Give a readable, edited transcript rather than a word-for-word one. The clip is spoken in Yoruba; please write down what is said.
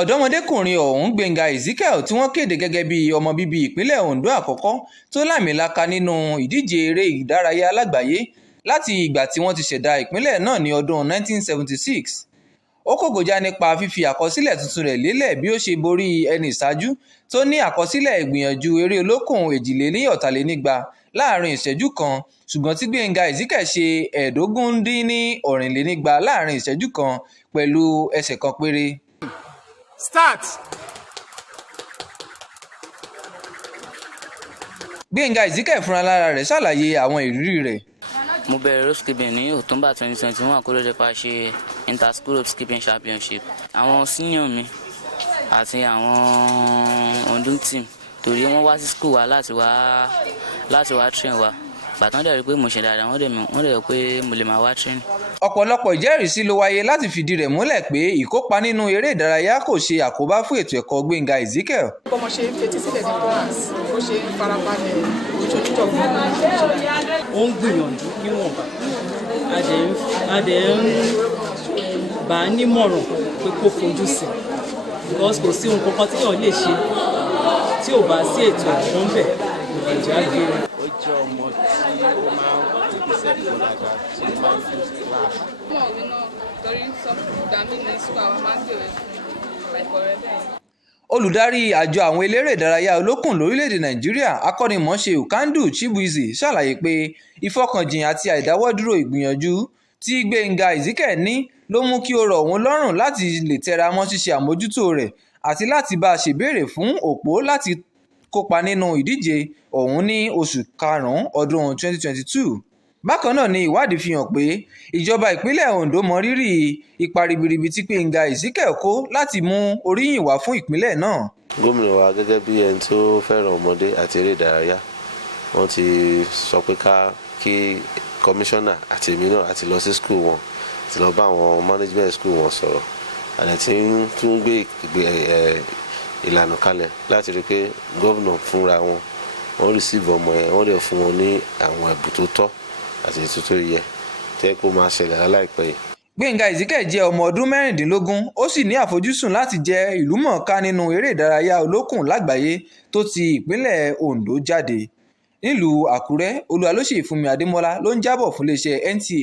Ọ̀dọ́mọdékùnrin ọ̀hún Gbénga Ezekiel tí wọ́n kéde gẹ́gẹ́ bí ọmọ bíbí ìpínlẹ̀ Ondo àkọ́kọ́ tó láàmìlaka nínú ìdíje eré ìdárayá lágbàáyé láti ìgbà tí wọ́n ti ṣẹ̀dá ìpínlẹ̀ náà ní ọdún 1976. Ó kógojá nípa fífi àkọsílẹ̀ tuntun rẹ̀ lélẹ̀ bí ó ṣe borí ẹni ìṣáájú tó ní àkọsílẹ̀ ìgbìyànjú eré olókùn 2,200 láàrin ìṣẹ́jú kan, ṣùgbọ́n tí Gbénga Ezekiel ṣe 15,400 láàrin ìṣẹ́jú kan pẹ̀lú ẹsẹ̀ kan péré. Start. Gbénga Ezekiel fúnra lára rẹ̀ ṣàlàyé àwọn ìrírí rẹ̀. Mo bẹ̀rẹ̀ rope skipping ní October 2021 kó ló dé pa ṣe inter-school rope skipping championship. Àwọn senior mi àti àwọn Ondo team torí wọ́n wá sí school wa láti wá train wa. Bàtán dẹ̀ rí pé mo ṣe dáadáa, wọ́n dẹ̀ rí pé mo lè máa wá train. Ọ̀pọ̀lọpọ̀ ìjẹ́rìísí ló wáyé láti fìdí rẹ̀ múlẹ̀ pé ìkópa nínú eré ìdárayá kò ṣe àkóbá fún ètò ẹ̀kọ́ Gbénga Ezekiel. Bọ́mọ ṣe ń fetí sílẹ̀ ní class, bó ṣe ń farabalẹ̀ ojoojúmọ́. Ó ń gbìyànjú níwọ̀nba. A dẹ̀ ń bá a nímọ̀ràn pé kó fojú sí, because kò sí ohun kankan tí yóò lè ṣe tí ò bá sí ètò ẹ̀kọ́ ń bẹ̀ ìjà gbé. Ó jẹ́ ọmọ tí ó máa ń tẹ̀lé sẹ́kọ̀ọ́ dáadáa tí ó máa ń fi class. Ọmọ mi náà torí ìgbà mí ní sùkúl àwọn máa ń gbèrè láìpọ̀ rẹ bẹ́ẹ̀. Olùdarí àjọ àwọn eléré ìdárayá olókùn lórílẹ̀‐èdè Nàìjíríà akọ́nimọ̀ọ́ṣe Ukandu Chibueze ṣàlàyé pé ìfọkànjìn àti àìdáwọ́dúró ìgbìyànjú tí Gbénga Ezekiel ní ló mú kí ó rọ̀ òun lọ́rùn láti lè tẹra mọ́ ṣíṣe àmójútó rẹ̀ àti láti bá a ṣèbéèrè fún òpó láti kópa nínú ìdíje ọ̀hún ní oṣù karùn-ún ọdún 2022. Bákan náà ni ìwádìí fi hàn pé ìjọba ìpínlẹ̀ Ondo mọ rírì ipa ribiribi tí Gbénga Ezekiel kó láti mú oríyìn wá fún ìpínlẹ̀ náà. Gómìnà wa gẹ́gẹ́ bí ẹni tó fẹ́ràn ọmọdé àti eré ìdárayá, wọ́n ti sọ pé kí kọmíṣánná àti èmi náà àti lọ sí skul wọn àti lọ bá àwọn management skul wọn sọ̀rọ̀ àti tí ń tún gbé ìlànà kalẹ̀ láti rí pé gómìnà fúnra wọ́n receive ọmọ yẹn, wọ́n dẹ̀ fún wọn ní àwọn ẹ̀bùn tó tọ́ àti ètò tó yẹ tẹ́ kó máa ṣẹlẹ̀ láìpẹ́ yìí. Gbénga Ezekiel jẹ́ ọmọ ọdún 16 ó sì ní àfojúsùn láti jẹ́ ìlúmọ̀ọ́ká nínú eré ìdárayá olókùn lágbàáyé tó ti ìpínlẹ̀ Ondo jáde. Nílùú Àkúrẹ́, Olúwalóṣèyífúnmi Adémọ́lá ló ń jábọ̀ fún iléeṣẹ́ NTA.